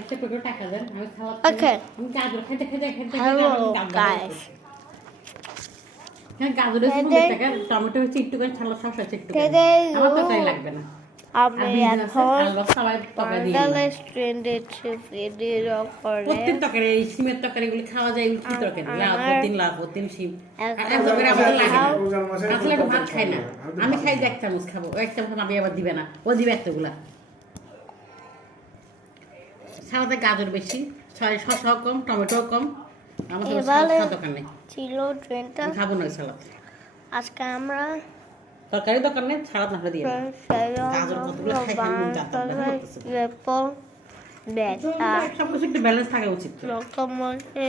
ইচ্ছা করে টাকা দেন আমি খাওয়া Okay. আমি গাজর খেতে Hello, guys. হ্যাঁ গাজরের Today- টাকা টমেটো হচ্ছে একটু করে ছালা সস আছে একটু Today আমার তরকারি লাগবে না আমি এখন বাংলাদেশ ট্রেন্ডেড ভিডিও করে প্রত্যেক তরকারি এই সিমের তরকারিগুলো খাওয়া যায় উঠি তরকারি লাভ প্রতিদিন সিম আর এখন এত করে আমাদের লাগে না রোজার মাসে আসলে একটু ভাত খাই না আমি খাই যে এক চামচ খাবো এক চামচ আমি আবার দিবে না ও দিবে এতগুলা সালাদে গাজর বেশি শসা কম টমেটো কম আমার তো এবারে সালাদ দোকান নেই ছিল ট্রেনটা আমি খাবো না ওই সালাদ আজকে আমরা তরকারি দোকান নেই সালাদ না দিয়ে গাজর কতগুলো খাই খাই মন যাতা বেটা সব কিছু একটু ব্যালেন্স থাকা উচিত লোকমতে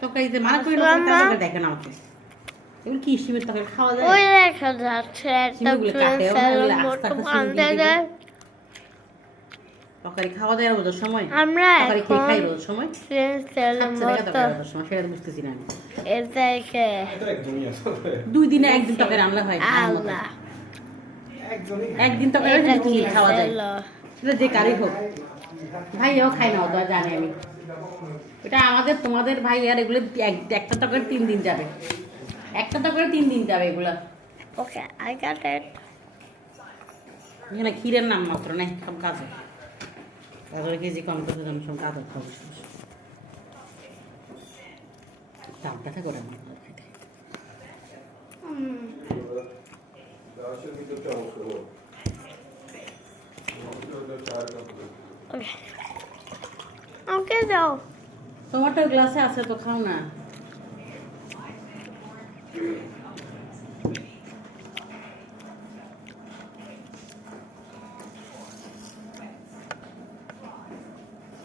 তরকারিতে মানা করি না তরকারি দেখেন আমাকে এগুলো কি সিমের তরকারি খাওয়া যায় ওই দেখা যাচ্ছে একটা ট্রেন মোটো আনতে যায় তরকারি খাওয়া যায় রোজার সময় আমরা তরকারি খেয়ে এখন খাই রোজার সময় ট্রেন সেলের মতো রোজার সময় সেটা বুঝতেছি না আমি এটাকে এটা একদমই আসলে দুই দিনে একদিন তরকারি আনলে হয় আল্লাহ একদমই একদিন তরকারি এটা কি খাওয়া যায় সেলো সেটা যে কারি হোক ভাইও খাই না ওটা জানি আমি এটা আমাদের তোমাদের ভাই আর এগুলো একটা তরকারি 3 দিন যাবে একটা তরকারি 3 দিন যাবে এগুলা ওকে আই গট ইট এখানে ক্ষীরের নাম মাত্র নেই সব গাজর গাজর কেজি কম করতে আমি সব গাজর খাবো দাম ব্যথা করে আমার খাইতে ওকে যাও টমেটো গ্লাসে আছে তো খাও না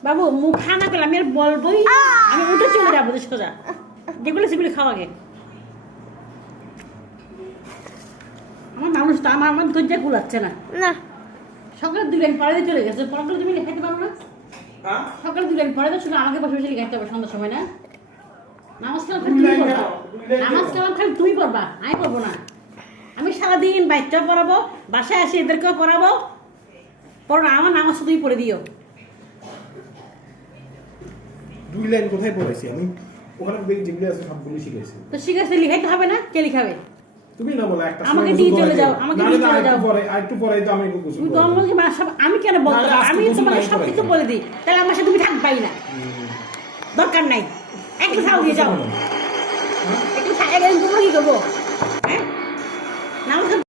বাবু মুখ খানা পেলে আমি আর বলবোই আমি উঠে চলে যাবো সোজা যেগুলো সেগুলো খাওয়া গে আমার মানুষ তো আমার ধৈর্য কুলাচ্ছে না না সকালে 2 লাইন পরে চলে গেছে পরগুলো তুমি লেখাতে পারো না সকালে 2 লাইন পরে তো শুধু আমাকে বসে বসে লিখাতে হবে সন্ধ্যার সময় না নামাজ কালাম খালি তুমি পড়বা নামাজ কালাম খালি তুমি পড়বা আমি পড়বো না আমি সারাদিন বাচ্চা পড়াবো বাসায় আসি এদেরকেও পড়াবো পড়ো না আমার নামাজ তুমি পড়ে দিও 2 লাইন কোথায় পড়াইছি আমি ওখানে যেগুলো আছে সবগুলো শিখাইছি তো শিখাইতে লিখাইতে হবে না কে লিখাবে তুমি না বলো একটা আমাকে দিয়ে চলে যাও আমাকে দিয়ে চলে যাও পরে আরেকটু পরে তো আমি কিছু তুমি তো আমাকে সব আমি কেন বলতে নাহলে আজকে আমি বুঝি তোমাকে নাই সব কিছু পড়াই। বলে দিই তাহলে আমার সাথে তুমি থাকবাই না দরকার নাই একটু খাও দিয়ে যাও একটু খাই গেলে তোমরা কি করবো হ্যাঁ নামাজ